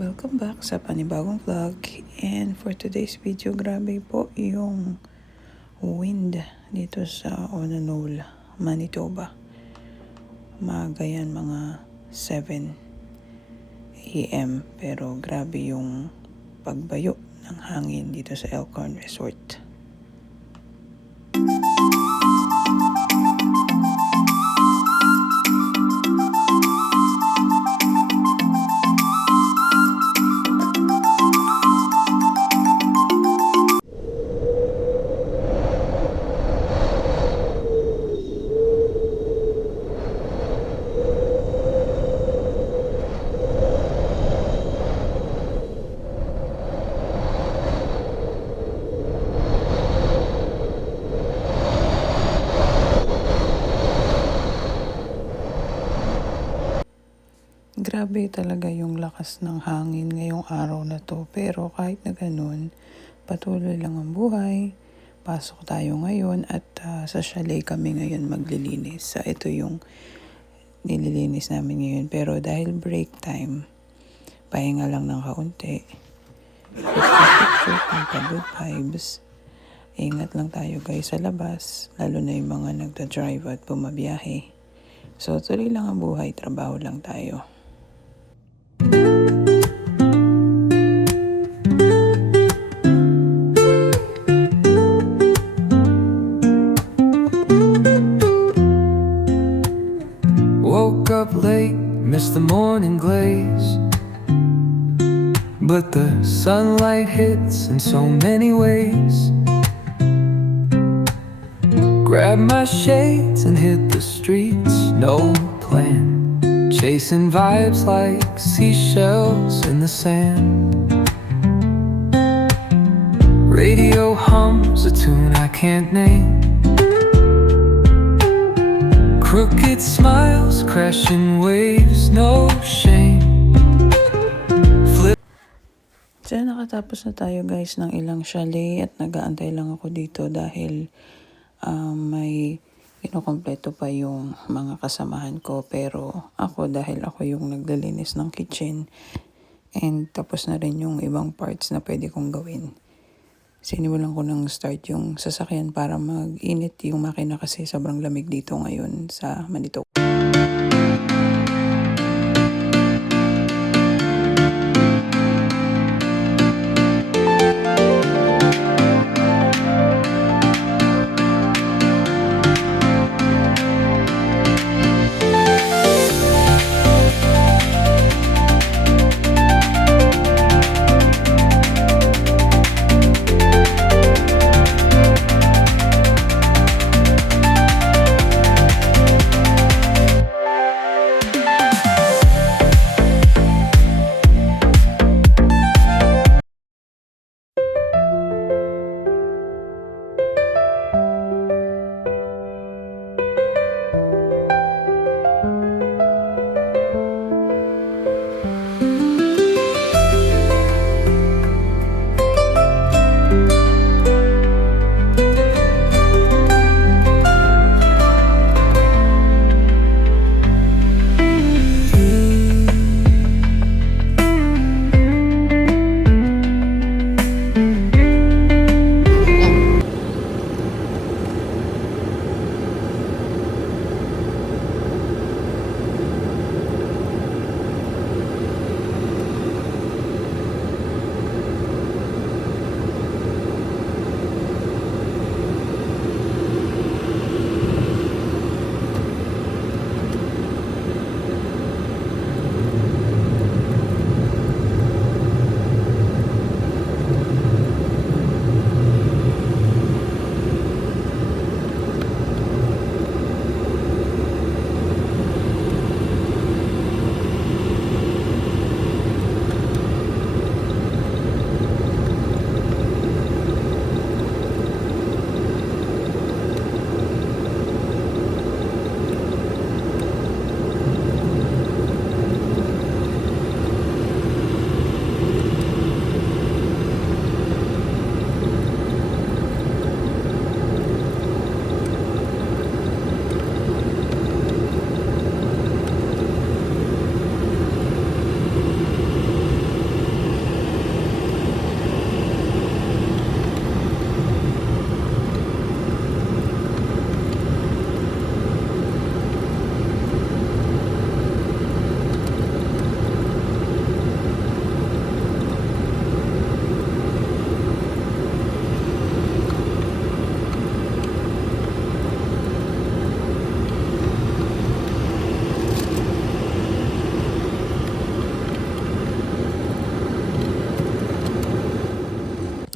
Welcome back sa panibagong vlog, and for today's video, grabe po yung wind dito sa Onanol, Manitoba. Maaga yan, mga 7 AM, pero grabe yung pagbayo ng hangin dito sa Elkhorn Resort. Grabe talaga yung lakas ng hangin ngayong araw na to. Pero kahit na ganun, patuloy lang ang buhay. Pasok tayo ngayon at sa chalet kami ngayon maglilinis. Ito yung nililinis namin ngayon. Pero dahil break time, pahinga lang ng kaunti. Picture ng good vibes. Ingat lang tayo guys sa labas, lalo na yung mga nagda-drive at bumabiyahe. So tuloy lang ang buhay, trabaho lang tayo. Woke up late, missed the morning glaze, but the sunlight hits in so many ways. Grabbed my shades and hit the streets, no plan, chasing vibes like seashells in the sand. Radio hums a tune I can't name, crooked smiles, crashing waves, no shame. So nakatapos na tayo guys ng ilang chalet at nag-aantay lang ako dito dahil may kinukompleto pa yung mga kasamahan ko. Pero ako, dahil ako yung naglilinis ng kitchen and tapos na rin yung ibang parts na pwede kong gawin, sinimulan ko ng start yung sasakyan para mag-init yung makina kasi sobrang lamig dito ngayon sa Manitoba.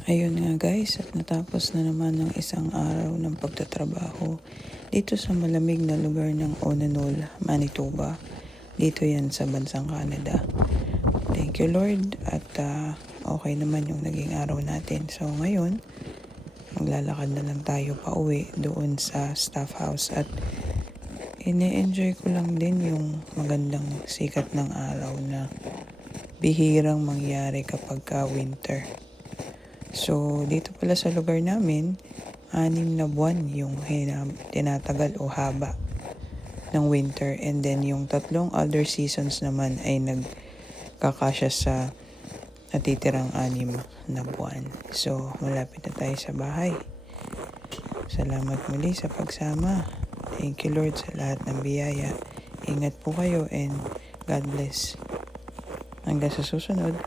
Ayun nga guys, at natapos na naman ng isang araw ng pagtatrabaho dito sa malamig na lugar ng Onanol, Manitoba. Dito yan sa bansang Canada. Thank you Lord at okay naman yung naging araw natin. So ngayon, maglalakad na lang tayo pa uwi doon sa staff house at ine-enjoy ko lang din yung magandang sikat ng araw na bihirang mangyari kapag winter. So, dito pala sa lugar namin, 6 na buwan yung tinatagal o haba ng winter. And then, yung 3 other seasons naman ay nagkakasya sa natitirang 6 na buwan. So, malapit na tayo sa bahay. Salamat muli sa pagsama. Thank you Lord sa lahat ng biyaya. Ingat po kayo and God bless. Hanggang sa susunod.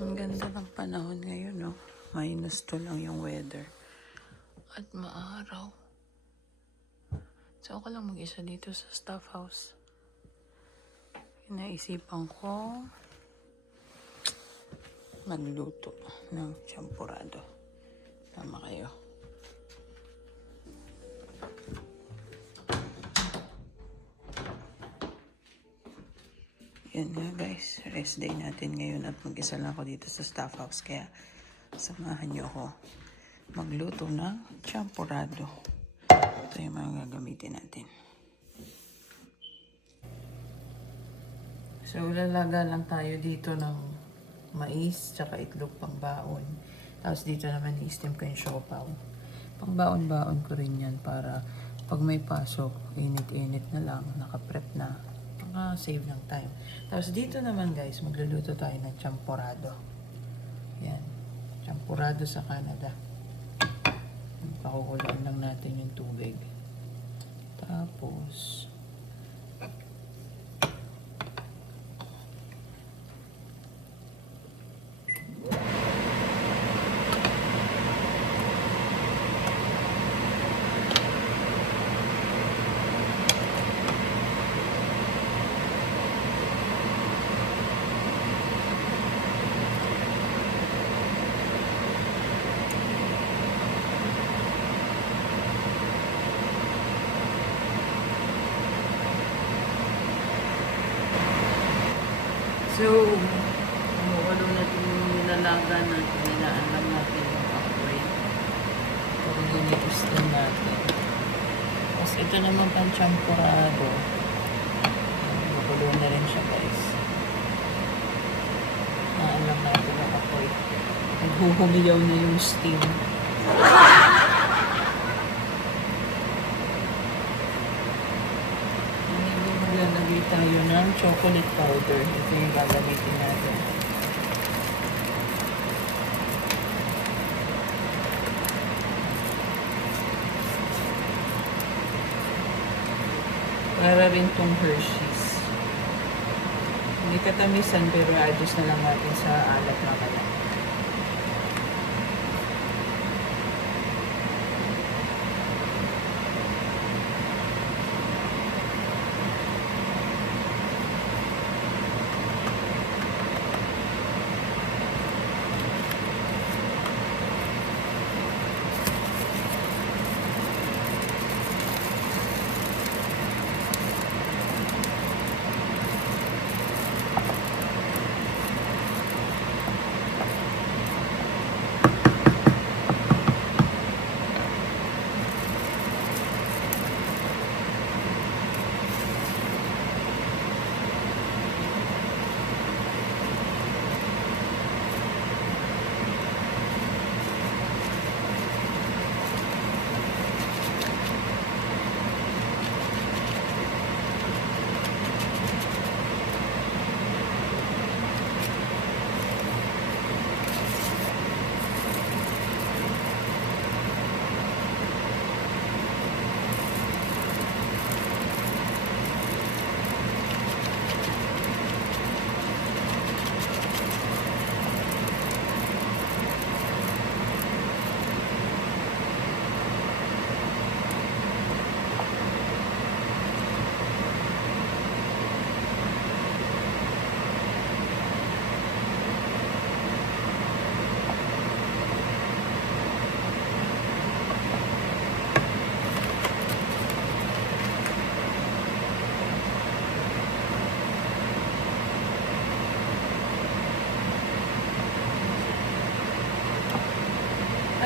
Ang ganda ng panahon ngayon, no? -2 lang yung weather. At maaraw. So, ako lang mag-isa dito sa staff house. Naisipan ko magluto ng champurado. Tama kayo. Yan nga guys, rest day natin ngayon at mag-isa lang ako dito sa staff house. Kaya samahan niyo ako magluto ng champurado. Ito yung mga gagamitin natin. So lalaga lang tayo dito ng mais tsaka itlog pang baon. Tapos dito naman i-steam ko yung siopaw. Pang baon-baon ko rin yan para pag may pasok, init-init na lang, nakaprep na. Save ng time. Tapos dito naman guys, magluluto tayo ng champurado. Yan. Champurado sa Canada. Pakukulaan lang natin yung tubig. Tapos ano natin yung nilalaga natin, nilaan lang natin yung apoy. Pero dinitis lang natin. Tapos ito naman pang champurado. Makulo na rin siya guys. Nilaan lang natin yung apoy. Naghuhumiyaw na yung steam. Maglalagay tayo ng chocolate powder. Ito yung gagamitin natin. Para rin tong Hershey's. Hindi katamisan pero adjust na lang natin sa alat mamaya.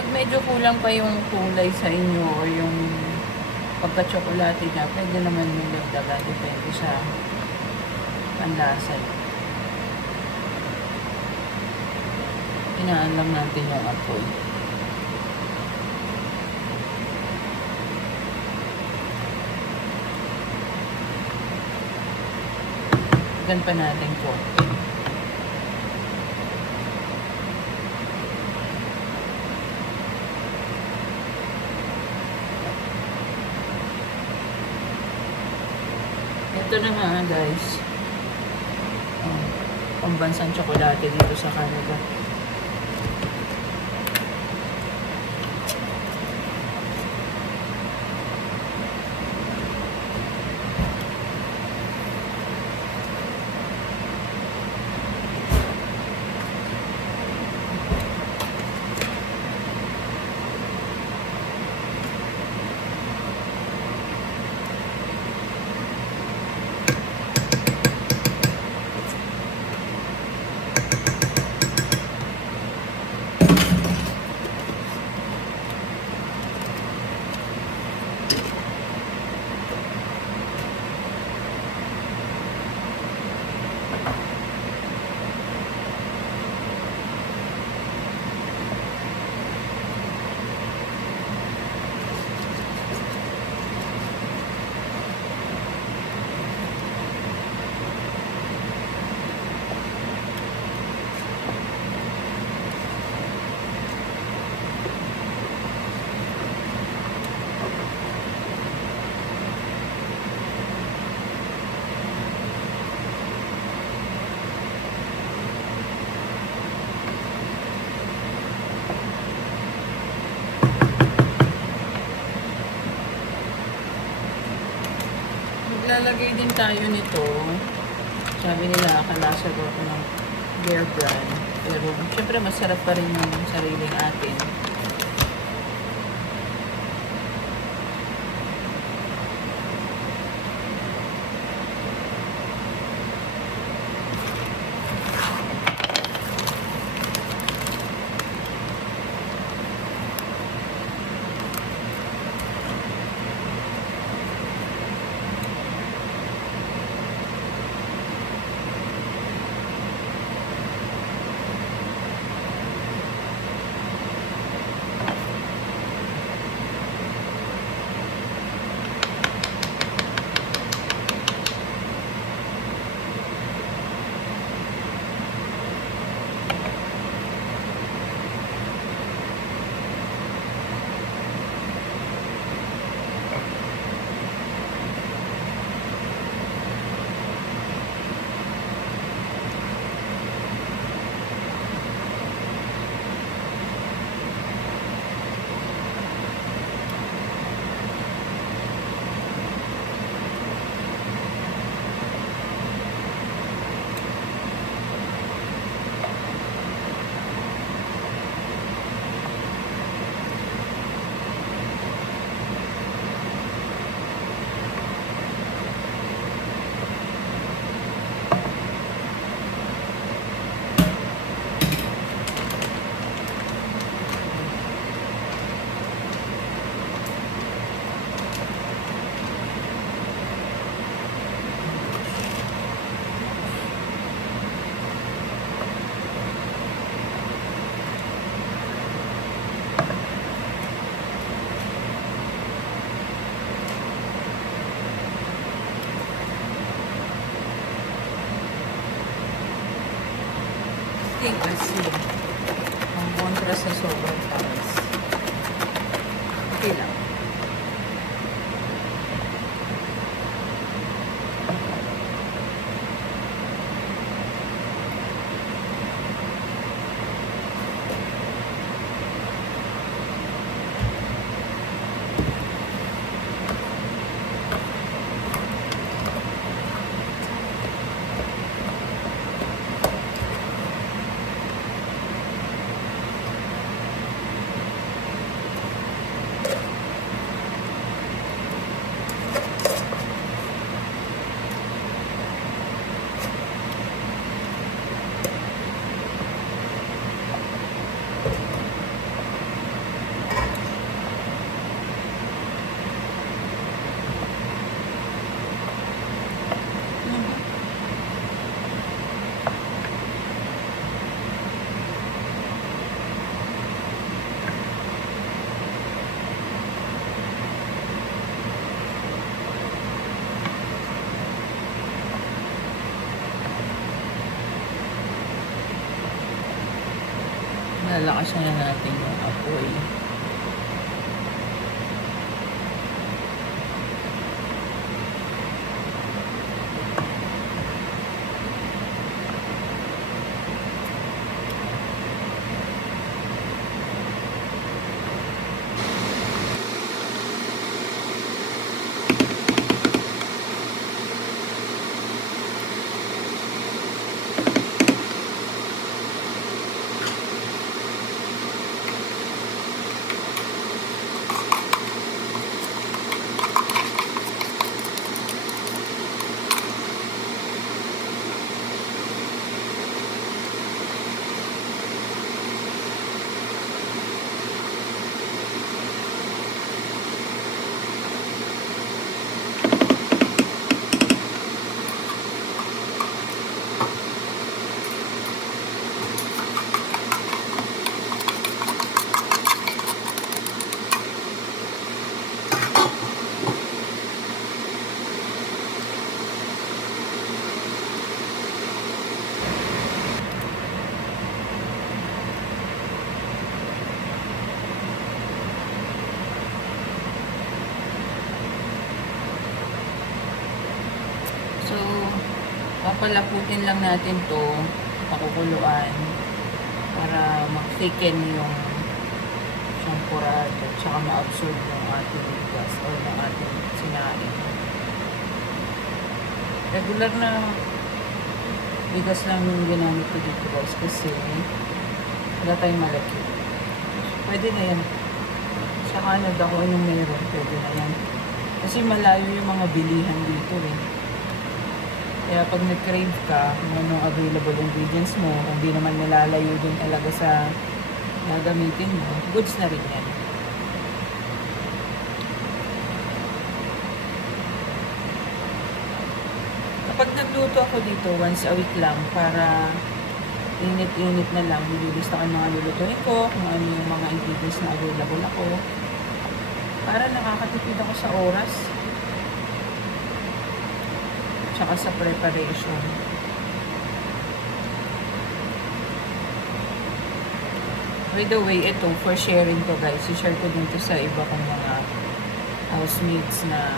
Pag medyo kulang pa yung kulay sa inyo or yung pagka-tsokolate niya, pwede naman yung dagdagan. Depende sa panlasa niya. Inaan lang natin yung apoy. Gan pa natin po. Ito na nga guys. Pambansang tsokolate dito sa Canada. Maglalagay din tayo nito. Sabi nila, kalasa daw ko ng Bear Brand. Pero, syempre, masarap pa rin yung sariling atin. Think kasi ang kontra sa sobrang tamis. Okay lang. Lalakasan na natin yung apoy. So, papalaputin lang natin to, pakukuluan, para mag-thicken yung champurado, tsaka ma-absorb yung ating gas o yung ating sinain. Regular na bigas lang yung ginamit ko dito guys kasi wala tayong malaki. Pwede na yan. Sa Canada ko anong meron, pwede na yan. Kasi malayo yung mga bilihan dito eh. Kaya pag nag-crave ka, kung anong available ingredients mo, kung di naman nalalayo din talaga sa gagamitin mo, goods na rin yan. Kapag nagluto ako dito, once a week lang, para init-init na lang, nililista ko yung mga lulutuin ko, kung ano yung mga ingredients na available ako, para nakakatipid ako sa oras, tsaka sa preparation. By the way, ito, for sharing to guys, i-share ko din to sa iba kong mga housemates na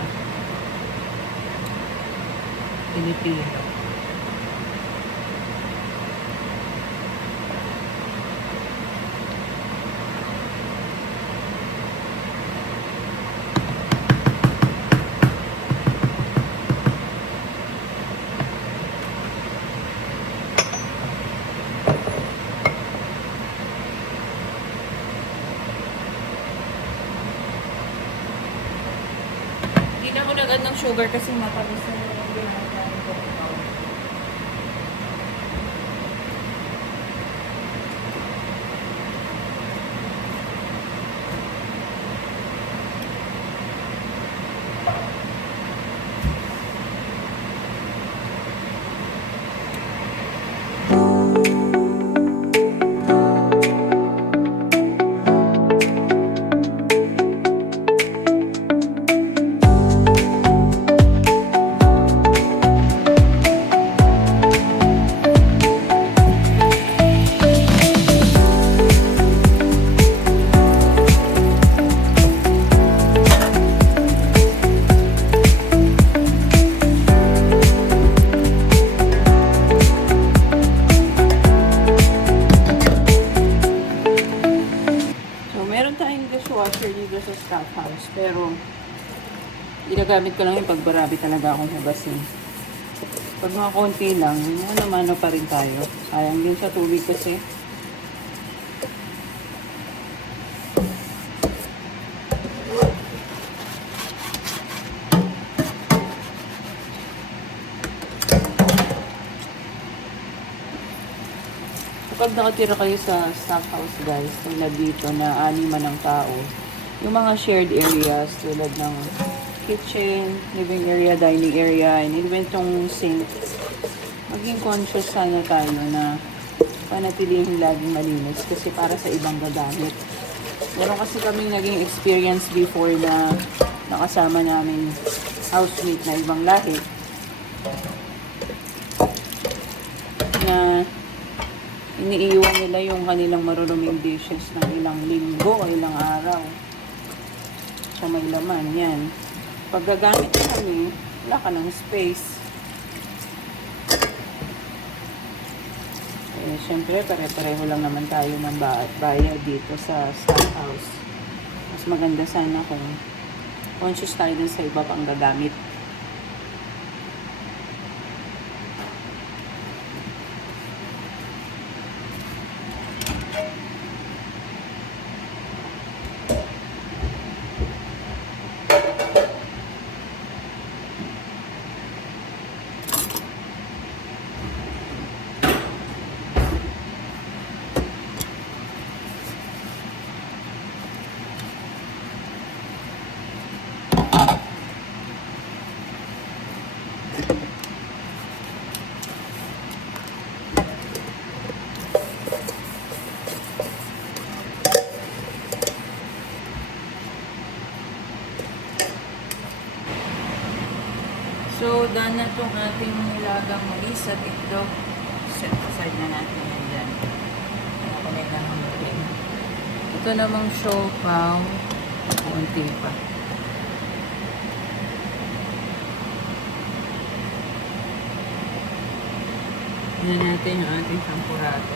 Pilipino. Hindi na ako nag-add ng sugar kasi matamis na yung ginagawa ko. Dishwasher dito sa staff house, pero ginagamit ko lang yung pagbarami talaga akong hugasin. Pag mga konti lang, naman pa rin tayo. Sayang din sa tubig kasi. Kapag nakatira kayo sa staff house guys, tulad dito na 6 ng tao, yung mga shared areas tulad ng kitchen, living area, dining area, and even tong sink, maging conscious sana tayo na panatilihin laging malinis kasi para sa ibang gagamit. Meron kasi kaming naging experience before na nakasama namin housemate na ibang lahi, na iniiwan nila yung kanilang maruruming dishes ng ilang linggo o ilang araw. So may laman yan. Pag gagamit na kami, wala ka ng space. Eh, syempre, pare-pareho lang naman tayo ng bayad dito sa staff house. Mas maganda sana kung conscious tayo dun sa iba pang gagamit. So, done na itong ating nilagang mais at itlog. Set aside na natin yan dyan. Nakulit na ng rin. Ito namang siopaw. Kunti pa. Tignan natin yung ating sampurado.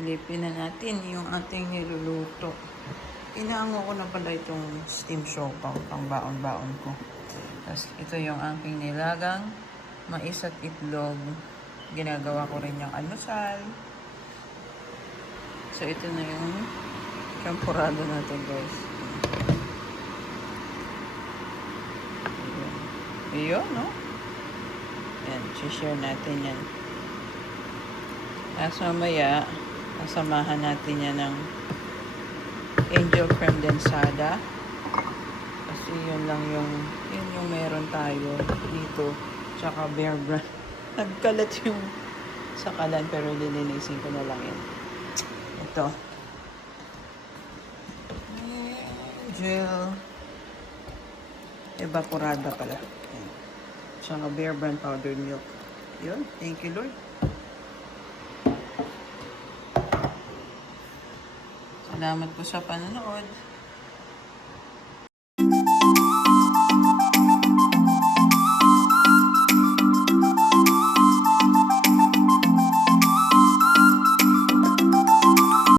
Silipin na natin yung ating niluluto. Inaango ko na pala itong steam siopaw pang baon-baon ko. Tapos ito yung aking nilagang mais at itlog. Ginagawa ko rin yung almusal. So ito na yung champurado natin, guys. Ayun, no? Yan, share natin yan. Tapos mamaya, kasamahan natin yan ng angel creme densada. Kasi yun yung meron tayo dito. Tsaka Bear Brand. Nagkalat yung sakalan pero lilinisin ko na lang yan. Ito. Angel. Evaporada pala. Tsaka Bear Brand powdered milk. Yun. Thank you, Lord. Salamat po sa panonood.